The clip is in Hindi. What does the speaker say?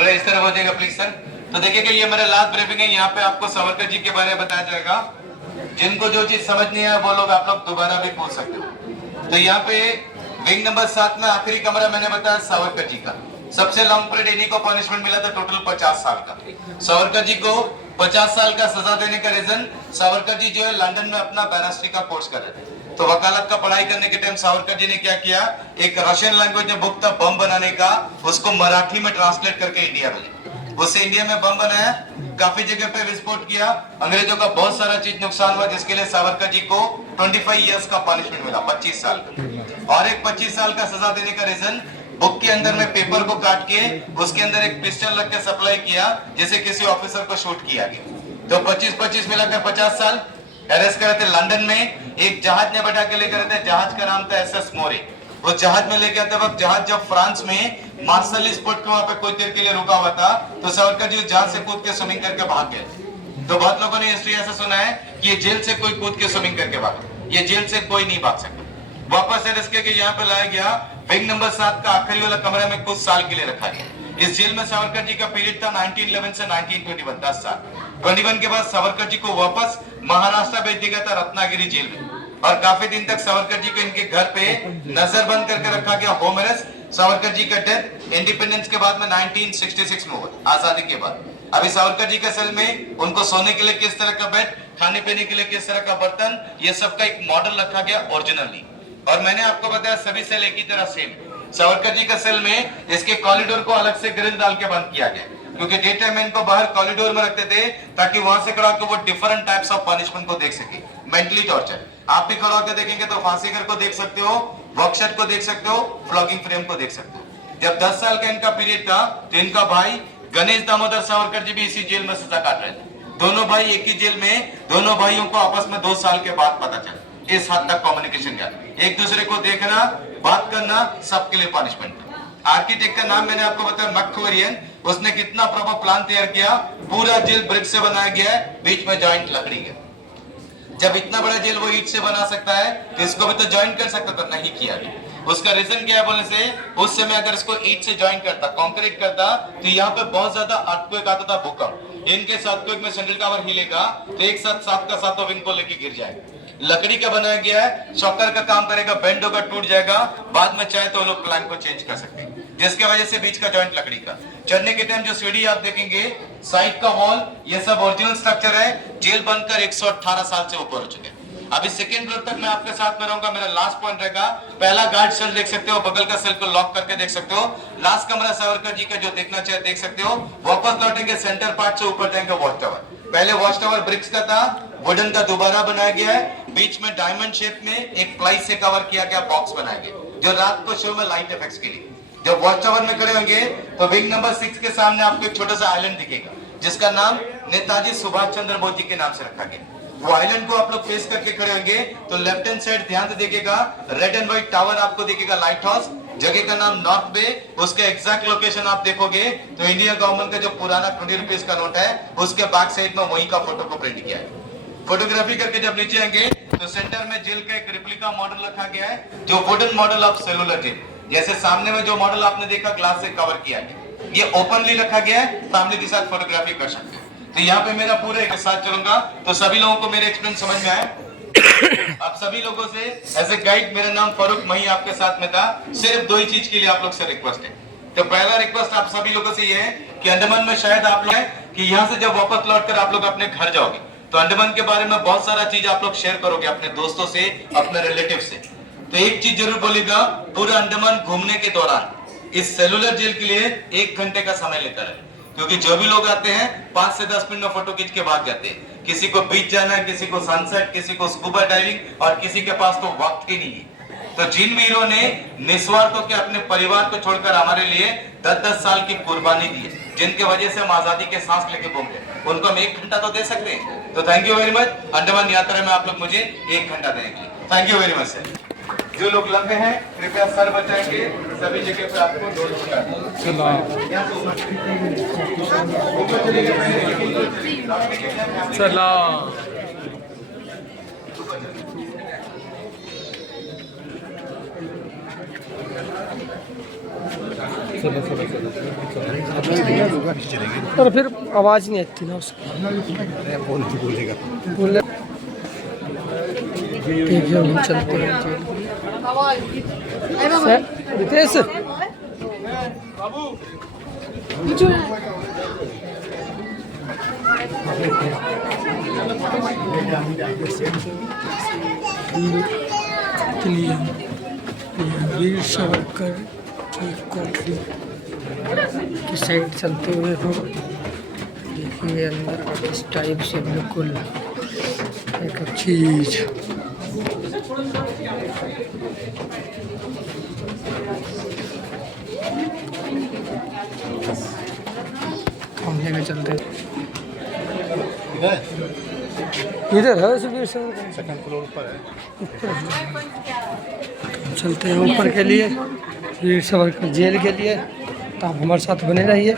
थोड़ा इस तरह हो जाएगा प्लीज सर। तो देखिए कि ये मेरा लास्ट ब्रीफिंग है, यहाँ पे आपको सावरकर जी के बारे में बताया जाएगा। जिनको जो चीज समझ नहीं है वो लोग आप लोग दोबारा भी पूछ सकते हो। तो यहाँ पे विंग नंबर 7 में आखिरी कमरा मैंने बताया सावरकर जी का। सबसे लॉन्ग पीरियड इन्हीं को पनिशमेंट मिला था, टोटल 50 साल का। सावरकर जी को 50 साल का सजा देने का रीजन, सावरकर जी जो है लंदन में अपना बैरिस्ट्री का कोर्स कर रहे थे। तो वकालत का पढ़ाई करने के टाइम सावरकर जी ने क्या किया, एक रशियन लैंग्वेज में बुक था बम बनाने का, उसको मराठी में ट्रांसलेट करके इंडिया भेजे। उससे इंडिया में बम बनाया, काफी जगह पे विस्फोट किया, अंग्रेजों का बहुत सारा चीज नुकसान हुआ, जिसके लिए सावरकर जी को 25 इयर्स का पनिशमेंट मिला, 25 साल का। और एक 25 साल का सजा देने का रीजन, बुक के अंदर में पेपर को काट के उसके अंदर एक पिस्टल रख के सप्लाई किया, जैसे किसी ऑफिसर को शूट किया गया। तो 25-25 मिलाकर 50 साल। अरेस्ट करे थे लंदन में, एक जहाज ने बैठा के लेकर थे, जहाज का नाम था एसएस मोरे। वो जहाज में लेके आते वक्त जहाज जब फ्रांस में मार्शल स्पोर्ट के वहां पे कोई देर के लिए रुका हुआ था, तो सावरकर जी जहाज से कूद के स्विमिंग करके भाग गए। तो बहुत लोगों ने हिस्ट्री ऐसा सुना है कि ये जेल से कोई कूद के स्विमिंग करके भागा, ये जेल से कोई नहीं भाग सकता। वापस अरेस्ट करके यहाँ पे लाया गया, विंग नंबर 7 का आखिरी वाला कमरे में कुछ साल के लिए रखा गया। इस जेल में सावरकर जी का पीरियड था 1911 से 1921, 10 साल। 21 के बाद सावरकर जी को वापस महाराष्ट्र भेज दिया गया था, रत्नागिरी जेल में। और काफी दिन तक सावरकर जी को इनके घर पे नजरबंद करके रखा गया, होम अरेस्ट। सावरकर जी का डेथ इंडिपेंडेंस के बाद में 1966 में हुआ, आजादी के बाद। अभी सावरकर जी के सेल में उनको सोने के लिए किस तरह का बेड, खाने पीने के लिए किस तरह का बर्तन, ये सब का एक मॉडल रखा गया ओरिजिनली। और मैंने आपको बताया सभी सेल एक ही तरह सेम। सावरकर जी का सेल में इसके कॉरिडोर को अलग से ग्रिल डाल के बंद किया गया, क्योंकि डे टाइम में इनको बाहर कॉरिडोर में रखते थे, ताकि वहां से खड़ा होकर वो डिफरेंट टाइप्स ऑफ पनिशमेंट को देख सके, मेंटली टॉर्चर। आप भी खड़ा होकर देखेंगे तो फांसी घर को देख सकते हो, वर्कशॉप को देख सकते हो, फ्लॉगिंग फ्रेम को देख सकते हो। जब 10 साल का इनका पीरियड था, तो इनका भाई गणेश दामोदर सावरकर जी भी इसी जेल में सजा काट रहे थे। दोनों भाई एक ही जेल में, दोनों भाइयों को आपस में 2 साल के बाद पता चला। इस हद तक कम्युनिकेशन गया, एक दूसरे को देखना, बात करना, सबके लिए पनिशमेंट। आर्किटेक्ट का नाम मैंने आपको बताया मैकक्वेरियन। उसने कितना प्रॉपर प्लान तैयार किया, पूरा जेल ब्रिक से बनाया गया है, बीच में जॉइंट लकड़ी है। जब इतना बड़ा जेल वो ईंट से बना सकता है, तो इसको भी तो ज्वाइन कर सकता, तो नहीं किया गया। उसका रीजन क्या है बोलने से, उस समय अगर इसको ईंट से ज्वाइन करता, कंक्रीट करता, तो यहाँ पे बहुत ज्यादा अर्थक्वेक आता था, भूकंप। इनके अर्थक्वेक में सेंट्रल टावर हिलेगा तो एक साथ 7 का 7 विंग को लेके गिर जाएगा। लकड़ी का बनाया गया है, शॉकर का काम करेगा, बेंड होगा, टूट जाएगा, बाद में चाहे तो लोग प्लान को चेंज कर सकते हैं, जिसकी वजह से बीच का जॉइंट लकड़ी का। चढ़ने के टाइम जो सीढ़ी आप देखेंगे, साइड का वॉल, ये सब ओरिजिनल स्ट्रक्चर है। जेल बनकर 118 साल से ऊपर हो चुके हैं। अभी सेकेंड फ्लोर तक मैं आपके साथ में रहूंगा, मेरा लास्ट पॉइंट रहेगा। पहला गार्ड सेल देख सकते हो, बगल का सेल को लॉक करके देख सकते हो। लास्ट कमरा सावरकर जी का जो देखना चाहिए देख सकते हो। वापस लौटेंगे, सेंटर पार्ट से ऊपर जाएंगे वॉच टावर। पहले वॉच टावर ब्रिक्स का था, वुडन का दोबारा बनाया गया है। बीच में डायमंड शेप में एक प्लाई से कवर किया गया बॉक्स बनाया गया, जो रात को शो में लाइट इफेक्ट्स के लिए। जब वॉच टावर में खड़े होंगे तो विंग नंबर 6 के सामने आपको एक छोटा सा आइलैंड दिखेगा, जिसका नाम नेताजी सुभाष चंद्र बोस जी के नाम से रखा गया। वो आइलैंड को आप लोग फेस करके खड़े होंगे तो लेफ्ट हैंड साइड ध्यान से देखिएगा, रेड एंड व्हाइट टावर आपको दिखेगा, लाइट हाउस। जगह का नाम नॉर्थ बे। उसका एग्जैक्ट लोकेशन आप देखोगे तो इंडियन गवर्नमेंट का जो पुराना 20 रुपीज का नोट है, उसके बैक साइड में वही का फोटो को प्रिंट किया है। फोटोग्राफी करके जब नीचे आएंगे तो सेंटर में जेल का एक रिप्लिका मॉडल रखा गया है, जो wooden model of cellular jail. जैसे सामने में जो मॉडल आपने देखा ग्लास से कवर किया गया, ये ओपनली रखा गया है, फैमिली के साथ फोटोग्राफी कर सकते हैं। तो यहाँ पे मेरा पूरे एक साथ चलूंगा, तो सभी लोगों को मेरे एक्सपीरियंस समझ में आए। आप सभी लोगों से एज ए गाइड, मेरा नाम फारूक मही आपके साथ में था। सिर्फ 2 ही चीज के लिए आप लोग से रिक्वेस्ट है। तो पहला रिक्वेस्ट आप सभी लोगों से ये है कि अंडमान में शायद आप लोग कि यहाँ से जब वापस लौटकर आप लोग अपने घर जाओगे, तो अंडमान के बारे में बहुत सारा चीज आप लोग शेयर करोगे अपने दोस्तों से, अपने रिलेटिव से। तो एक चीज जरूर बोलेगा, पूरा अंडमान घूमने के दौरान इस सेलुलर जेल के लिए 1 घंटे का समय लेता है, क्योंकि जो भी लोग आते हैं 5 से 10 मिनट में फोटो खींच के भाग जाते हैं। किसी को बीच जाना है, किसी को सनसेट, किसी को स्कूबा डाइविंग, और किसी के पास तो वक्त ही नहीं है। तो जिन वीरों ने निस्वार्थ होकर अपने परिवार को छोड़कर हमारे लिए 10-10 साल की कुर्बानी दी है, जिनके वजह से हम आजादी के सांस लेके घूम रहे, उनको हम 1 घंटा तो दे सकते हैं। तो thank you very much. Andaman यात्रा में आप लोग मुझे 1 घंटा देने के लिए thank you very much sir. जो लोग लंबे हैं कृपया सर बचाएंगे, सभी जगह पे आपको दौड़ चला। पर फिर आवाज़ नहीं आती ना उसकी। बोले ठीक है, हम चलते हैं रितेश। वीर सावरकर की कोठरी की साइड चलते हुए हम देखिए अंदर इस टाइप से बिल्कुल एक चीज। हम लेकर चलते हैं इधर है वीर सावरकर सेकंड फ्लोर पर है। चलते हैं ऊपर के लिए वीर सावरकर जेल के लिए। तो आप हमारे साथ बने रहिए।